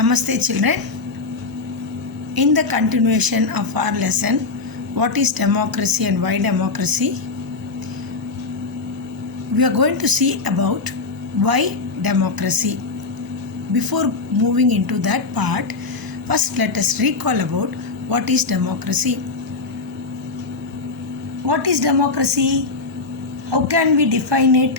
Namaste children. In the continuation of our lesson, what is democracy and why democracy? We are going to see about why democracy. Before moving into that part, first let us recall about what is democracy. What is democracy? How can we define it?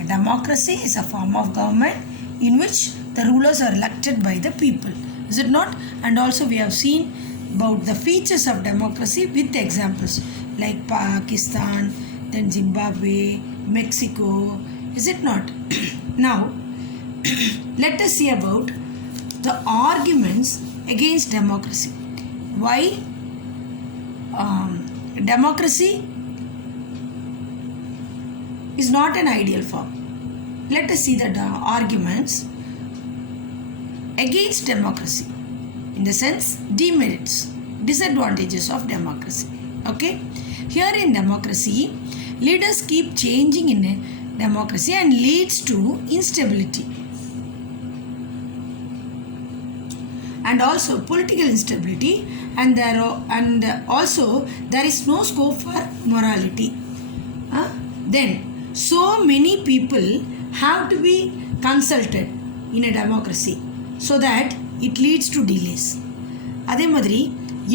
A democracy is a form of government in which the rulers are elected by the people. Is it not? And also we have seen about the features of democracy with examples like Pakistan, then Zimbabwe, Mexico. Is it not? Now, let us see about the arguments against democracy. Why democracy is not an ideal form. Let us see the arguments against democracy, in the sense demerits, disadvantages of democracy. Okay, here in democracy, leaders keep changing in a democracy and leads to instability and also political instability, and also there is no scope for morality. Then so many people have to be consulted in a democracy, so that it leads to delays. அதே மாதிரி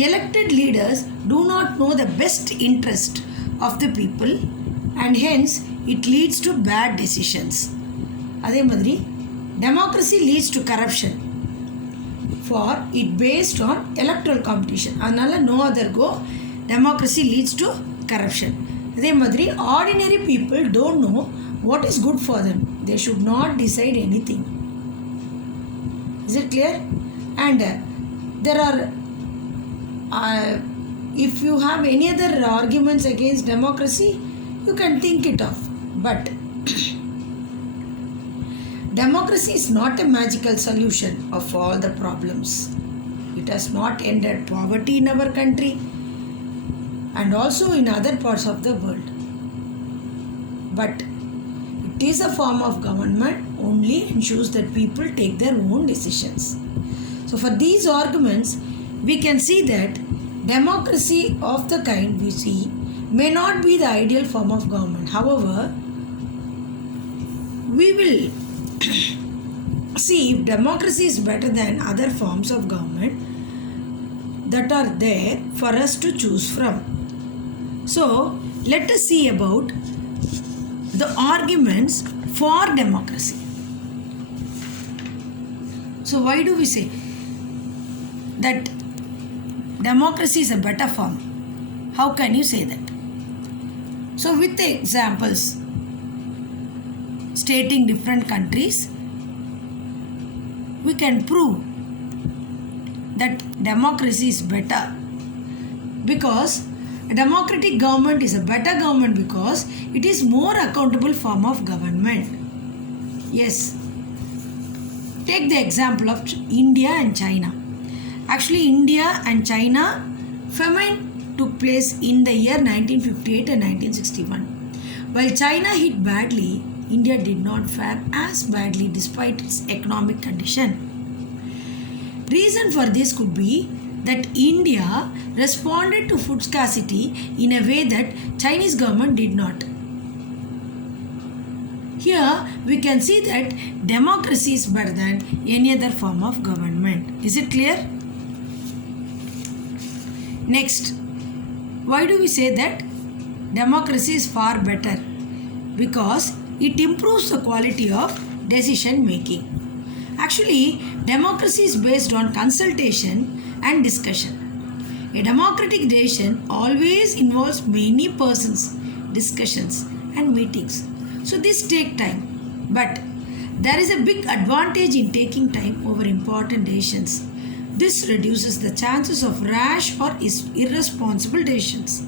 elected leaders do not know the best interest of the people and hence it leads to bad decisions. அதே மாதிரி democracy leads to corruption for it based on electoral competition. அதனால no other go, democracy leads to corruption. அதே மாதிரி ordinary people don't know what is good for them. They should not decide anything. Is it clear? And there are, if you have any other arguments against democracy, you can think it of. But democracy is not a magical solution of all the problems. It has not ended poverty in our country and also in other parts of the world. But it is a form of government only ensures that people take their own decisions. So for these arguments, we can see that democracy of the kind we see may not be the ideal form of government. However, we will see if democracy is better than other forms of government that are there for us to choose from. So let us see about the arguments for democracy. So why do we say that democracy is a better form? How can you say that? So with the examples stating different countries, we can prove that democracy is better, because a democratic government is a better government because it is more accountable form of government. Yes. Take the example of India and China. Actually, India and China famine took place in the year 1958 and 1961. While China hit badly, India did not fare as badly despite its economic condition. Reason for this could be that India responded to food scarcity in a way that Chinese government did not. Here we can see that democracy is better than any other form of government. Is it clear? Next, why do we say that democracy is far better? Because it improves the quality of decision making. Actually, democracy is based on consultation and discussion. A democratic decision always involves many persons, discussions and meetings. So this take time, but there is a big advantage in taking time over important decisions. This reduces the chances of rash or irresponsible decisions,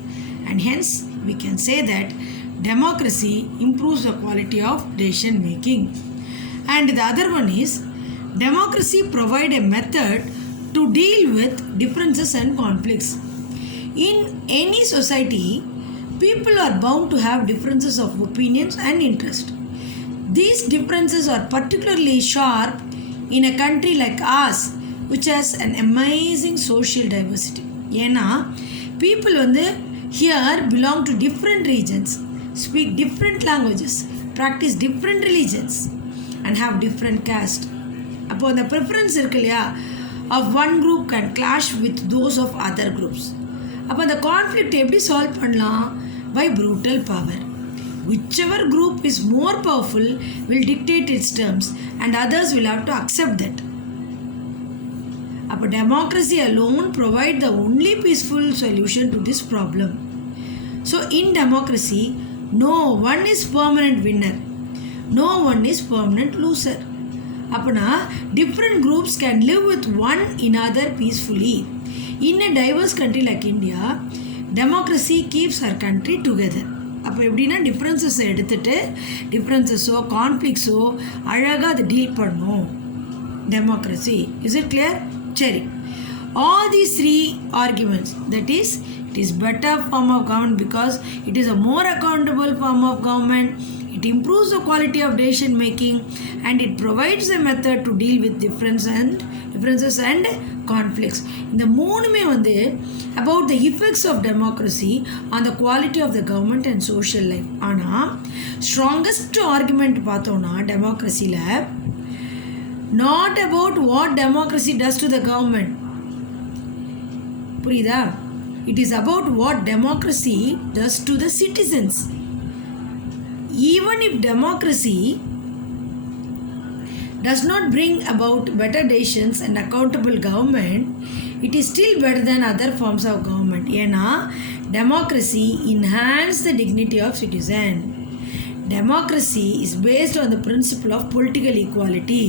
and hence we can say that democracy improves the quality of decision making. And the other one is democracy provides a method to deal with differences and conflicts. In any society, people are bound to have differences of opinions and interest. These differences are particularly sharp in a country like ours which has an amazing social diversity. ஏன்னா people வந்து here belong to different regions, speak different languages, practice different religions and have different caste. அப்போ அந்த preference இருக்கு இல்லையா of one group can clash with those of other groups. அப்போ அந்த conflict எப்படி solve பண்ணலாம்? by brutal power. Whichever group is more powerful will dictate its terms and others will have to accept that. But democracy alone provides the only peaceful solution to this problem. So in democracy, no one is permanent winner. No one is permanent loser. Apna different groups can live with one another peacefully. In a diverse country like India, democracy keeps our country together. அப்போ எப்படின்னா டிஃப்ரென்சஸை எடுத்துகிட்டு டிஃப்ரென்சஸோ கான்ஃப்ளிக்ஸோ அழகாக அதை deal பண்ணும் democracy. Is it clear? சரி, all these three arguments, that is, it is better form of government because it is a more accountable form of government, it improves the quality of decision making and it provides a method to deal with differences and conflicts. இந்த மூணுமே வந்து about the effects of democracy on the quality of the government and social life. ஆனால் strongest argument பார்த்தோன்னா டெமோக்ரஸியில் not about what democracy does to the government. புரியுதா? It is about what democracy does to the citizens. Even if democracy does not bring about better decisions and accountable government, it is still better than other forms of government. ஏன்னா democracy enhances the dignity of citizen. Democracy is based on the principle of political equality.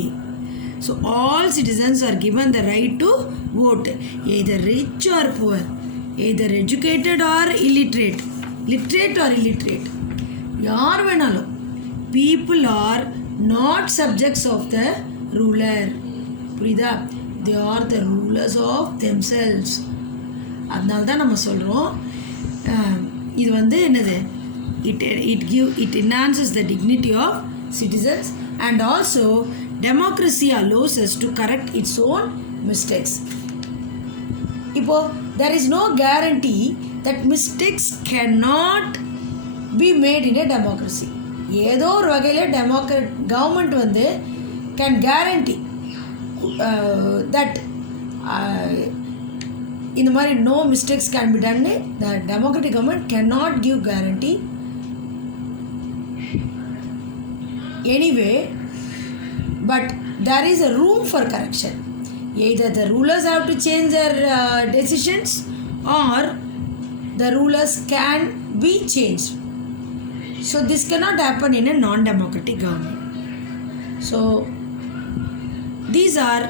So all citizens are given the right to vote, either rich or poor, either educated or illiterate, literate or illiterate. யார் வேணாலும் people are not subjects of the ruler. புரியுதா? they are the rulers of themselves. அதனால தான் நம்ம சொல்கிறோம் இது வந்து என்னது, it enhances the dignity of citizens and also democracy allows us to correct its own mistakes. இப்போ there is no guarantee that mistakes cannot be made in a democracy. ஏதோ ஒரு வகையில் கவர்மெண்ட் வந்து கேன் கேரண்டி தட் இந்த மாதிரி no mistakes can be done. The democratic government can not give guarantee anyway, but there is a room for correction. Either the rulers have to change their decisions or the rulers can be changed. So this cannot happen in a non-democratic government. So these are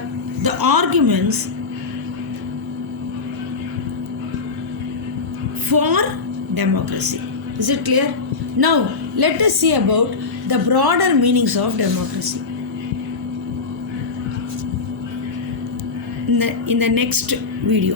the arguments for democracy. Is it clear? Now let us see about the broader meanings of democracy. In the next video.